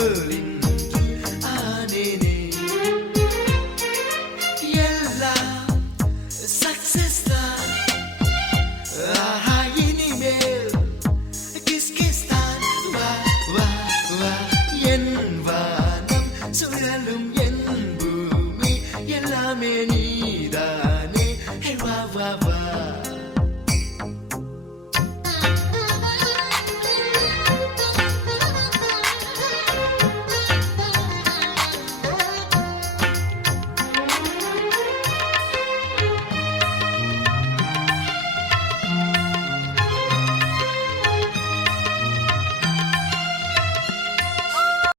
போல் இன்றும் ஆனேனே. எல்லாம் சக்சஸ் தான். ஆஹா, இனிமேல் கிஸ் கிஸ் தான். வா வா வா என் வானம் சுழலும் என் பூமி எல்லாமே